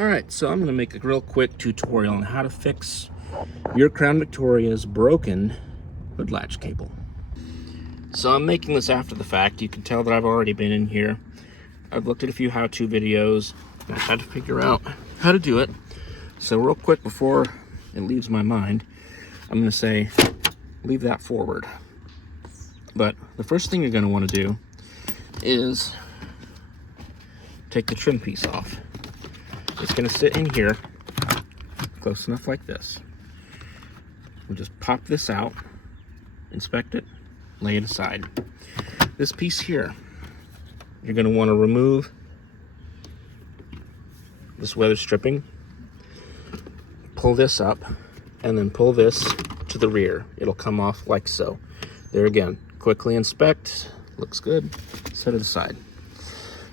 Alright, so I'm going to make a real quick tutorial on how to fix your Crown Victoria's broken hood latch cable. So I'm making this after the fact. You can tell that I've already been in here. I've looked at a few how-to videos. I had to figure out how to do it. So real quick before it leaves my mind, I'm going to say leave that forward. But the first thing you're going to want to do is take the trim piece off. It's going to sit in here close enough like this. We'll just pop this out, inspect it, lay it aside. This piece here, you're going to want to remove this weather stripping, pull this up, and then pull this to the rear. It'll come off like so. There again, quickly inspect, looks good, set it aside.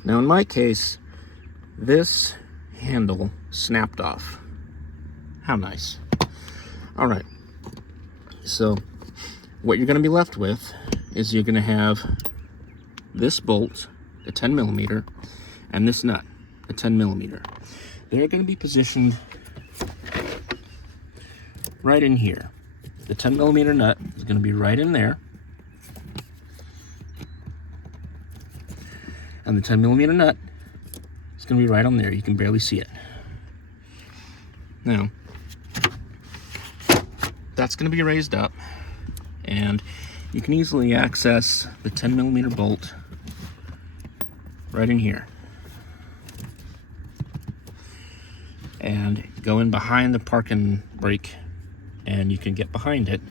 Now in my case, this handle snapped off. How nice. All right, so what you're going to be left with is you're going to have this bolt, a 10 millimeter, and this nut, a 10 millimeter. They're going to be positioned right in here. The 10 millimeter nut is going to be right in there, and the 10 millimeter nut is going to be right on there. You can barely see it. Now, that's going to be raised up, and you can easily access the 10 millimeter bolt right in here. And go in behind the parking brake, and you can get behind it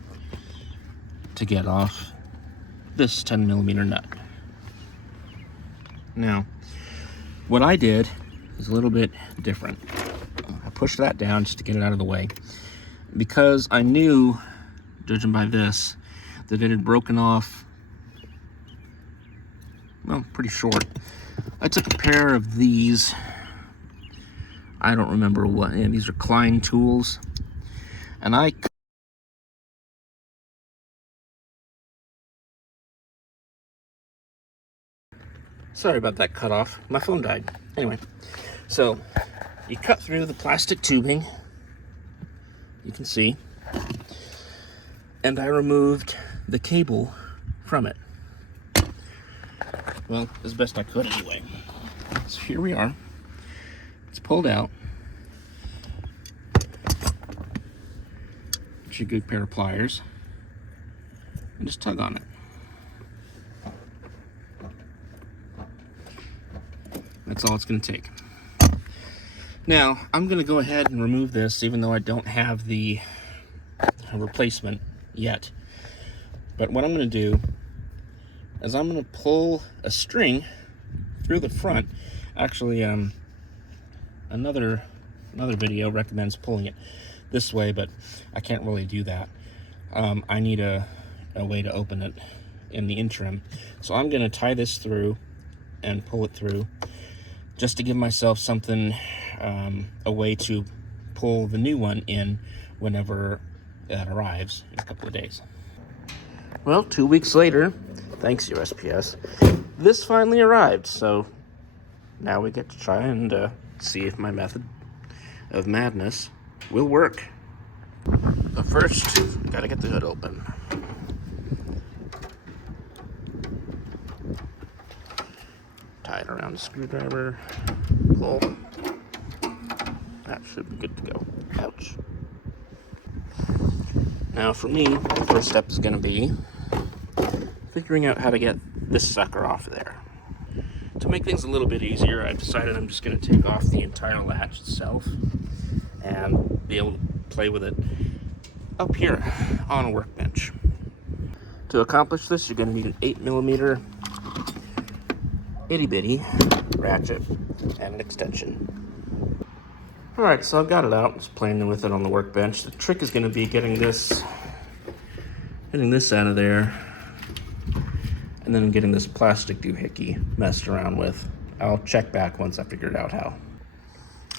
to get off this 10 millimeter nut. Now, what I did is a little bit different. I pushed that down just to get it out of the way, because I knew, judging by this, that it had broken off, well, pretty short. I took a pair of these, I don't remember what, these are Klein tools, and sorry about that cut off, my phone died. Anyway, so you cut through the plastic tubing, you can see, and I removed the cable from it. Well, as best I could anyway. So here we are. It's pulled out. Get your good pair of pliers and just tug on it. That's all it's going to take. Now, I'm going to go ahead and remove this, even though I don't have the replacement yet. But what I'm going to do is I'm going to pull a string through the front. Actually, another video recommends pulling it this way, but I can't really do that. I need a way to open it in the interim. So I'm going to tie this through and pull it through, just to give myself something, a way to pull the new one in whenever that arrives in a couple of days. Well, 2 weeks later, thanks USPS, this finally arrived. So now we get to try and see if my method of madness will work. But first, gotta get the hood open. Tie it around the screwdriver, pull. That should be good to go. Ouch. Now for me, the first step is gonna be figuring out how to get this sucker off there. To make things a little bit easier, I've decided I'm just gonna take off the entire latch itself and be able to play with it up here on a workbench. To accomplish this, you're gonna need an 8 millimeter itty bitty ratchet and an extension. Alright, so I've got it out, just playing with it on the workbench. The trick is going to be getting this out of there, and then getting this plastic doohickey messed around with. I'll check back once I figured out how.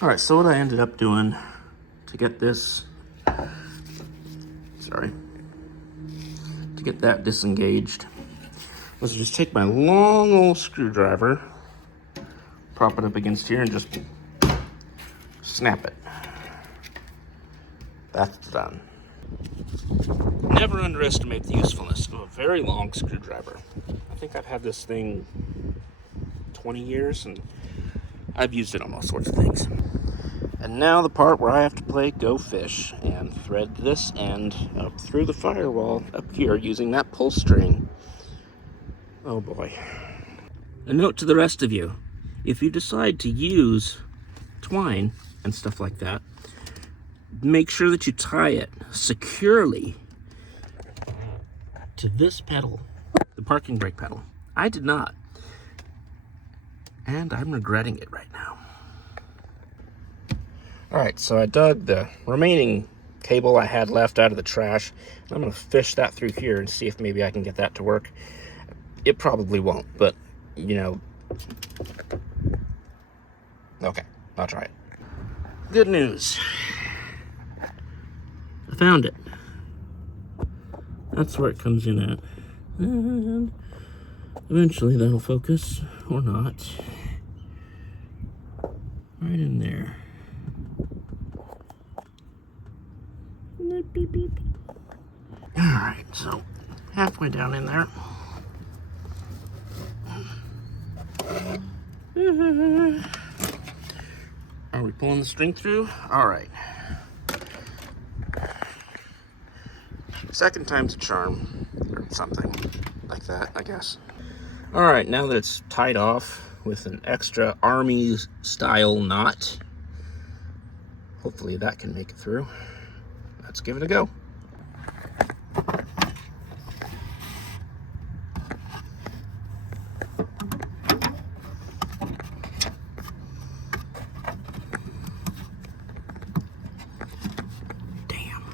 Alright, so what I ended up doing to get this, to get that disengaged, was just take my long old screwdriver, prop it up against here, and just snap it. That's done. Never underestimate the usefulness of a very long screwdriver. I think I've had this thing 20 years and I've used it on all sorts of things. And now the part where I have to play Go Fish and thread this end up through the firewall up here using that pull string. Oh boy. A note to the rest of you. If you decide to use twine and stuff like that, make sure that you tie it securely to this pedal, the parking brake pedal. I did not. And I'm regretting it right now. Alright, so I dug the remaining cable I had left out of the trash. I'm going to fish that through here and see if maybe I can get that to work. It probably won't, but, you know. Okay, I'll try it. Good news. I found it. That's where it comes in at. And eventually that'll focus, or not. Right in there. Beep, beep. Alright, so halfway down in there. Are we pulling the string through? Alright. Second time's a charm, or something like that, I guess. Alright, now that it's tied off with an extra army style knot, hopefully that can make it through. Let's give it a go. Damn.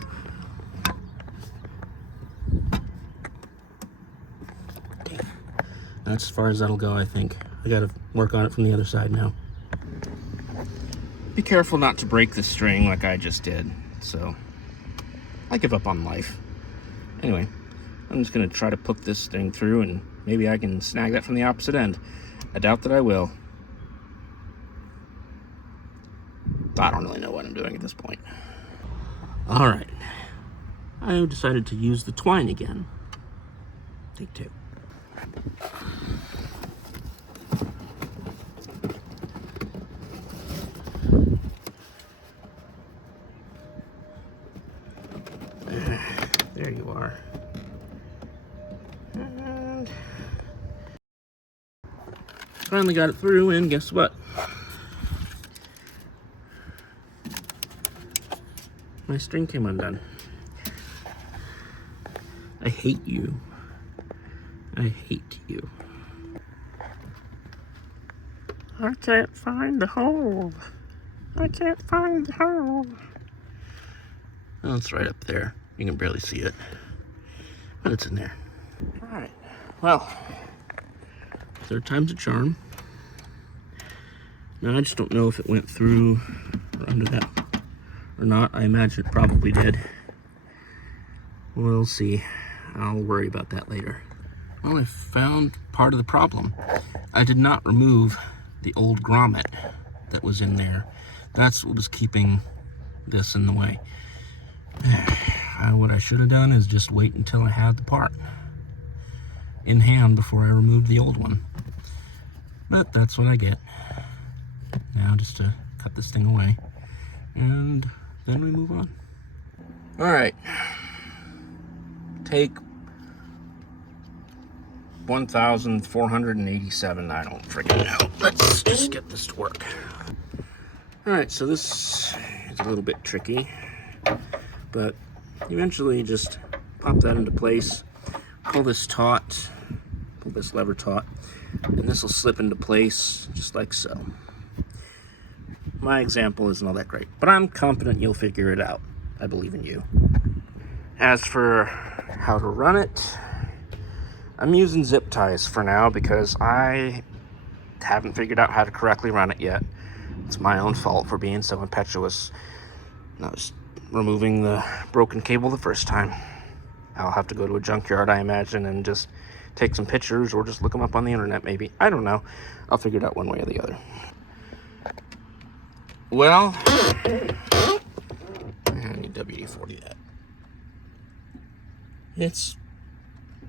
That's as far as that'll go, I think. I gotta work on it from the other side now. Be careful not to break the string like I just did, so I give up on life. Anyway, I'm just gonna try to put this thing through and maybe I can snag that from the opposite end. I doubt that I will. I don't really know what I'm doing at this point. All right, I decided to use the twine again. Take two. There you are. And finally got it through, and guess what? My string came undone. I hate you. I hate you. I can't find the hole. I can't find the hole. Oh, it's right up there. You can barely see it, but it's in there. All right, well, third time's a charm. Now, I just don't know if it went through or under that or not. I imagine it probably did. We'll see. I'll worry about that later. Well, I found part of the problem. I did not remove the old grommet that was in there. That's what was keeping this in the way. What I should have done is just wait until I had the part in hand before I removed the old one. But that's what I get. Now just to cut this thing away, and then we move on. All right. Take 1,487. I don't freaking know. Let's just get this to work. All right, so this is a little bit tricky, but eventually just pop that into place, pull this taut, pull this lever taut, and this will slip into place just like so. My example isn't all that great, but I'm confident you'll figure it out. I believe in you. As for how to run it, I'm using zip ties for now because I haven't figured out how to correctly run it yet. It's my own fault for being so impetuous. I was removing the broken cable the first time. I'll have to go to a junkyard, I imagine, and just take some pictures or just look them up on the internet maybe. I don't know. I'll figure it out one way or the other. Well, WD-40 that. It's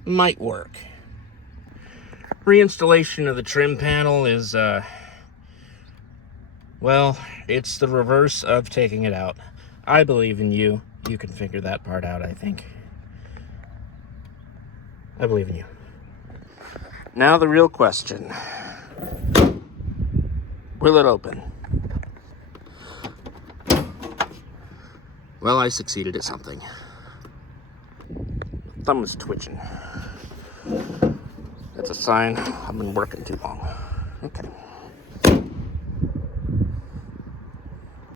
might work. Reinstallation of the trim panel is, well, it's the reverse of taking it out. I believe in you. You can figure that part out, I think. I believe in you. Now the real question. Will it open? Well, I succeeded at something. Thumb is twitching. That's a sign I've been working too long. Okay.